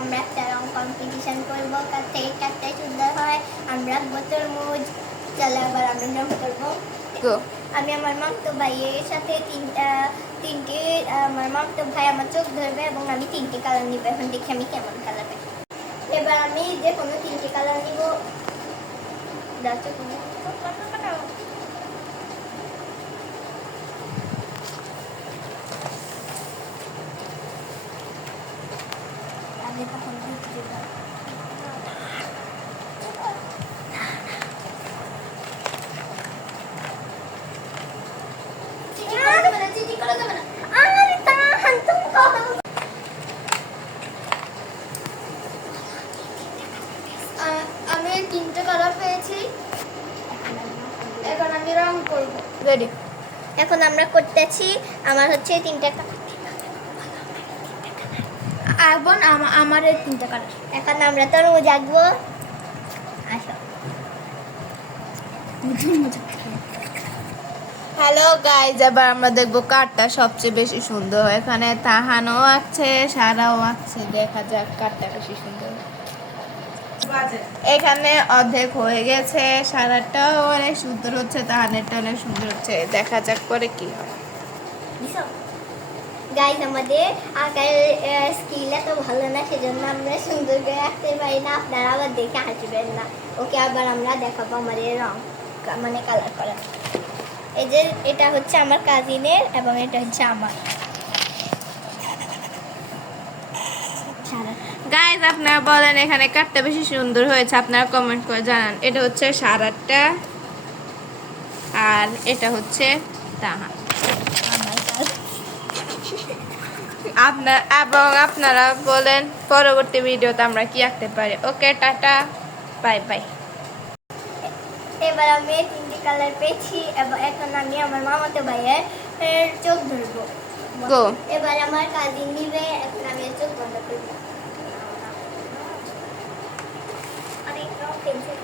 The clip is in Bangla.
আমরা একটা রং কম্পিটিশন করবো, কার থেকে কারটা সুন্দর হয়। আমরা বোতল মুজ চলো এবার আমরা রং করবো। আমি আমার মামতো ভাইয়ের সাথে তিনটে আমার মামতো ভাই আমার চোখ ধরবে এবং আমি 3টে কালার নিব। এখন দেখি আমি কেমন কালার পাই। এবার আমি যে কোনো 3টে কালার নিব। আমি তখন আমি 3টে কালার পেয়েছি। এখন আমি রং করব। রেডি। এখন আমরা করতেছি। আমার হচ্ছে 3টে এখন আমার 3টে কালার। এখন আমরা তরমুজ আঁকবো। আসো। হ্যালো গাইজ, এবার আমরা দেখবো কারটা সবচেয়ে বেশি সুন্দর। এখানে তাহানও আঁকছে, সারাও আঁকছে। দেখা যাক কারটা বেশি সুন্দর। এখানে অর্ধেক হয়ে গেছে, সারাটাও অনেক সুন্দর হচ্ছে, তাহানেরটা অনেক সুন্দর হচ্ছে। দেখা যাক পরে কি হয়। গাইজ আমাদের আঁকার স্কিল এত ভালো না, সেজন্য আমরা সুন্দর করে আঁকতে পারি না। আপনারা আবার দেখে হাসবেন না। ওকে, আবার আমরা দেখাবো আমাদের রং মানে কালার করা। এই যে এটা হচ্ছে আমার কাজিনের এবং এটা হচ্ছে আমার। গাইজ আপনারা বলেন এখানে কারটা বেশি সুন্দর হয়েছে, আপনারা কমেন্ট করে জানান। এটা হচ্ছে সারাটা আর এটা হচ্ছে তাহান। আপনারা বলেন পরবর্তী ভিডিওতে আমরা কি আঁকতে পারি। ওকে, টাটা, বাই বাই। এবার আমি 3টে কালার পেয়েছি এবং এখন আমি আমার মামাতো ভাইয়ের চোখ ধরবো। গো। এবার আমার কাজিন নিবে। এখন আমি চোখ বন্ধ করবো। অনেক পেন্সিল